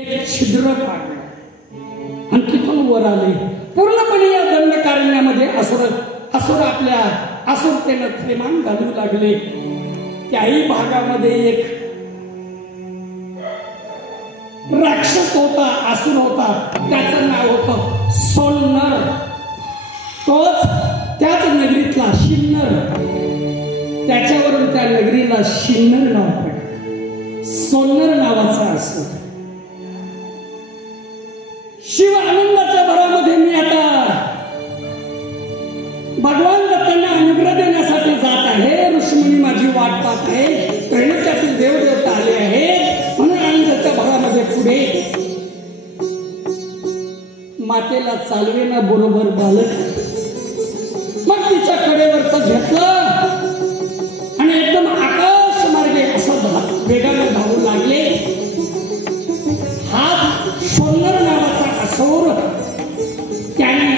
एक छिद्र पाडलं आणि तिथून वर आले. पूर्णपणे या दंडकारण्यामध्ये असुर आपल्या असुरतेनं थैमान घालू लागले. त्याही भागामध्ये एक राक्षस होता, असुर होता, त्याचं नाव होतं सोन्नर. तोच त्याच नगरीतला शिन्नर, त्याच्यावरून त्या नगरीला शिन्नर नाव पडलं. सोन्नर नावाचा असुर. शिव आनंदाच्या भरामध्ये मी आता भगवान दत्तांना अनुग्रह देण्यासाठी जात आहे. ऋषीमुनी माझी वाट पाहत आहे. त्रैलोक्यातील देवदेवता आले आहेत. म्हणून आनंदाच्या भरामध्ये पुढे मातेला चालवेना बरोबर बालक. मग तिच्या कडेवरच घेतलं आणि एकदम आकाश मार्गे असं वेगाने धावू लागले. हा सोन्नर नावाचा असुर त्याने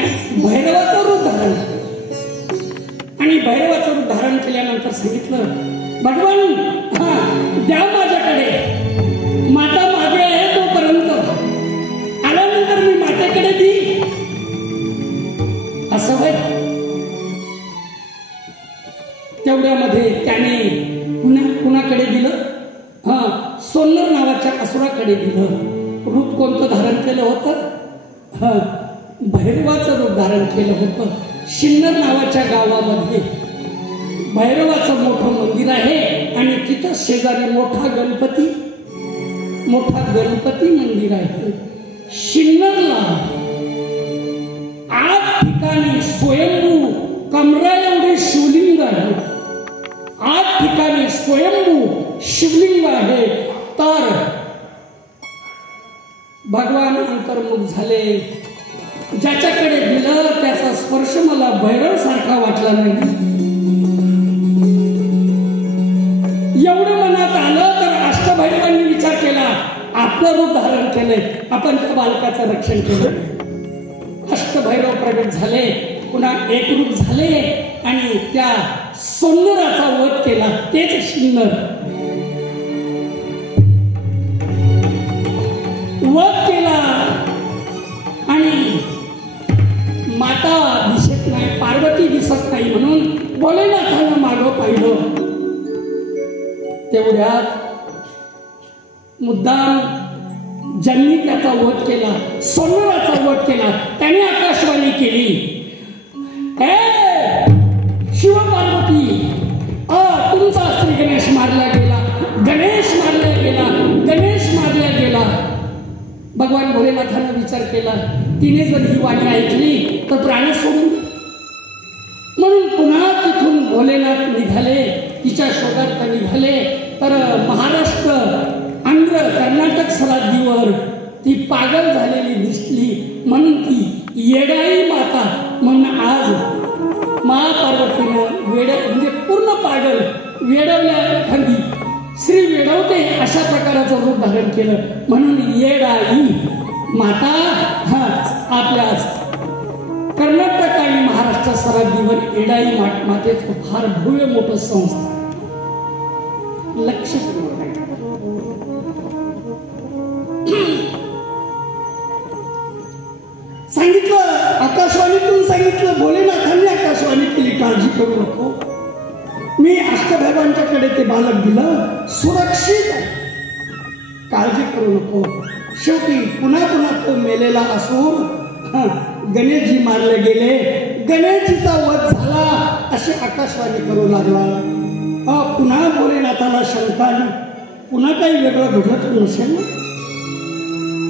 भैरवाचं रूप धारण केलं आणि भैरवाचं रूप धारण केल्यानंतर सांगितलं, भगवान द्या माझ्याकडे, माता मागे आहे तोपर्यंत, आल्यानंतर मी मातेकडे दी. असं होय. तेवढ्यामध्ये त्याने कुणाकडे दिलं? सोन्नर नावाच्या असुराकडे दिलं. रूप कोणतं धारण केलं होतं? भैरवाचं रूप धारण केलं होतं. शिन्नर नावाच्या गावामध्ये भैरवाचं मोठं मंदिर आहे आणि तिथं शेजारी मोठा गणपती मंदिर आहे. शिन्नरला 8 ठिकाणी स्वयंभू कमरा एवढे शिवलिंग आहे. 8 ठिकाणी स्वयंभू शिवलिंग आहे. तर भगवान अंतर्मुख झाले. ज्याच्याकडे दिलं त्याचा स्पर्श मला भैरव सारखा वाटला नाही. एवढं मनात आलं तर अष्टभैरवांनी विचार केला, आपलं रूप धारण केलंय, आपण त्या बालकाचं रक्षण केलं. अष्टभैरव प्रगट झाले, पुन्हा एक रूप झाले आणि त्या सोन्नराचा वध केला. तेच शिन्नर वध केला आणि माता दिसत नाही, पार्वती दिसत नाही म्हणून भोलेनाथानं मागं पाहिलं. तेवढ्यात मुद्दाम ज्यांनी त्याचा वध केला, सोन्नराचा वध केला, त्याने आकाशवाणी केली, शिव पार्वती तुमचा श्री गणेश मारला गेला, गणेश मारला गेला, गणेश मारला गेला. भगवान भोलेनाथानं विचार केला, तिने जर ही वाणी ऐकली तर प्राण सोडून, म्हणून पुन्हा तिथून भोलेनाथ निघाले, तिच्या शोधात निघाले. तर महाराष्ट्र, आंध्र, कर्नाटक सरहद्दीवर ती पागल झालेली दिसली म्हणून ती येडाई माता म्हणून आज महापार्वतीनं म्हणजे पूर्ण पागल वेडवल्या खंडी श्री वेडवते अशा प्रकारचं रूप धारण केलं म्हणून येडाई माता आपल्या कर्नाटक आणि महाराष्ट्र सरहद्दीवर येडाई मातेचं फार भव्य मोठं संस्थान. लक्ष सांगितलं, आकाशवाणीतून सांगितलं, भोलेनाथांनी आकाशवाणी केली, काळजी करू नको, मी अष्टभैरवांच्याकडे ते बालक दिलं, सुरक्षित आहे, काळजी करू नको. शेवटी पुन्हा तो मेलेला असुर गणेशजी मारले गेले, गणेशजीचा वध झाला अशी आकाशवाणी करू लागला. पुन्हा भोलेनाथाला शंका आली, पुन्हा काही वेगळं घडत नसेल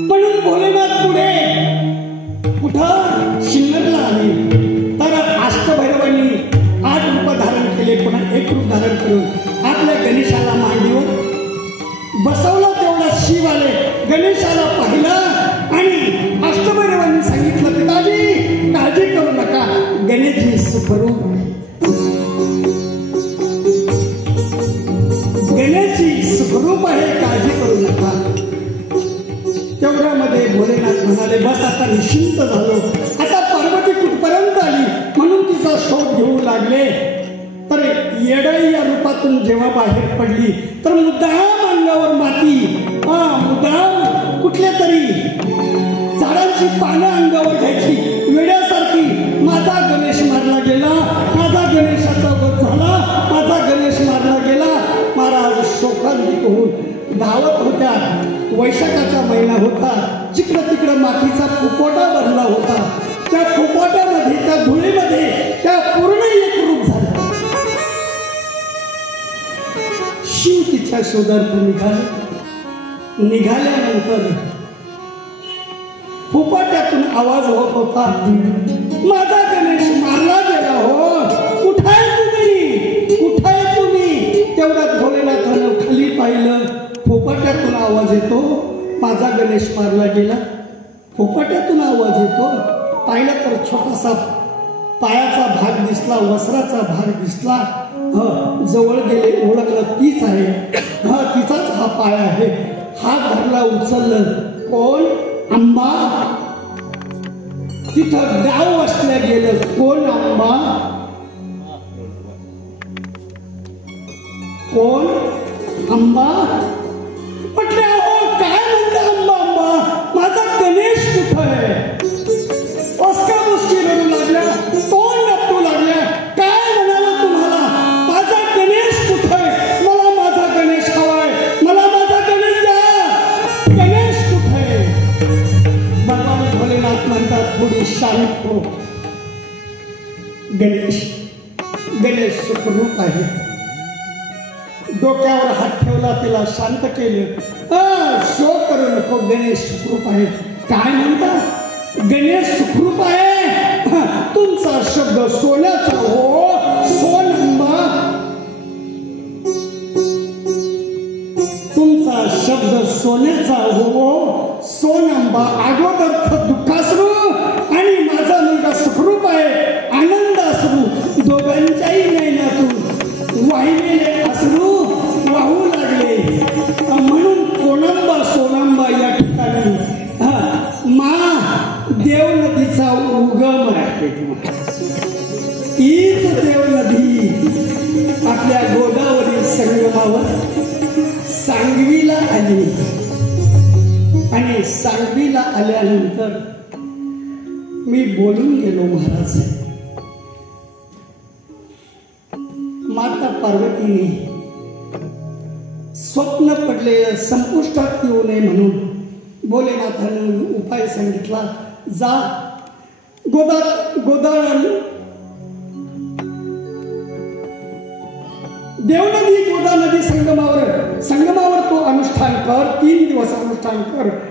म्हणून भोलेनाथ पुढे कुठं शिन्नरला आले. तर अष्टभैरवांनी 8 रूप धारण केले, पुन्हा एक रूप धारण करून आपल्या गणेशाला मांडीवर बसवलं. तेवढा शिव आले, गणेशाला पाहिलं आणि अष्टभैरवांनी सांगितलं, पिताजी काळजी करू नका, गणेशजी सुखरूप, गणेशजी सुखरूप आहे, काळजी करू नका. तेवढ्यामध्ये भोलेनाथ म्हणाले, बस आता निश्चिंत झालो, आता पार्वती कुठपर्यंत आली म्हणून तिचा शोध घेऊ लागले. तर येडाई या रूपातून जेव्हा बाहेर पडली तर मुद्दाम अंगावर माती, मुद्दाम कुठल्या तरी अशी पानं अंगावर घ्यायची वेड्यासारखी. माझा गणेश मारला गेला, माझा गणेशाचा वध झाला, माझा गणेश मारला गेला. महाराज शोकांतिक होऊन धावत होत्या. वैशाखाचा महिना होता. जिकडं तिकडं मातीचा फुफोटा भरला होता. त्या फुफोट्यामध्ये, त्या धुळीमध्ये त्या पूर्ण एकरूप झाल्या. शिव तिच्या शोधार्थ निघाल्यानंतर फुफाट्यातून आवाज होत होता, माझा गणेश मारला गेला हो, कुठाय तुम्ही, कुठाय तुम्ही. तेवढ्यात भोलेनाथानं खाली पाहिलं. फुफाट्यातून आवाज येतो, माझा गणेश मारला गेला. फुफाट्यातून आवाज येतो. पाहिलं तर छोटासा पायाचा भाग दिसला, वस्त्राचा भाग दिसला. जवळ गेले, ओळखलं तीच आहे. तिचाच हा पाय आहे. हात धरला, उचललं. कोण? अंबा. तिथं गाव असल्या गेलं. कोण अंबा? कोण? अंबा. म्हटलं हो काय म्हणता अंबा अंबा, माझा गणेश कुठं आहे? अस्का मुस्की रडू लागल्या, तोंड नपटू लागल्या. काय म्हणाला तुम्हाला? माझा गणेश कुठं आहे? मला माझा गणेश हवाय, मला माझा गणेश द्या. गणेश कुठं आहे? भगवान भोलेनाथ म्हणतात थोडी शांत हो. गणेश सुखरूप आहे. डोक्यावर हात ठेवला, तिला शांत केलं. शोक करू नको, गणेश सुखरूप आहे. काय म्हणता? गणेश सुखरूप आहे. तुमचा शब्द सोन्याचा हो, सोनंबा. तुमचा शब्द सोन्याचा हो, सोनंबा. अगोदर दुःखासरू आणि माझा मुलगा सुखरूप आहे, आनंद असरू. दोघांच्याही नयनातून वाहिलेले अश्रू वाहू लागले. म्हणून कोणंबा सोनंबा या ठिकाणी देव नदीचा उगम आहे. तीच देव नदी आपल्या गोदावरी संगमावर सांगवीला आली. आणि सांगवीला आल्यानंतर मी बोलून गेलो, महाराज माता पार्वतीने स्वप्न पडले संपुष्टात येऊ नये म्हणून भोलेनाथानं उपाय सांगितला. जा देवनदी गोदा नदी संगमावर तो अनुष्ठान कर. 3 दिवस अनुष्ठान कर.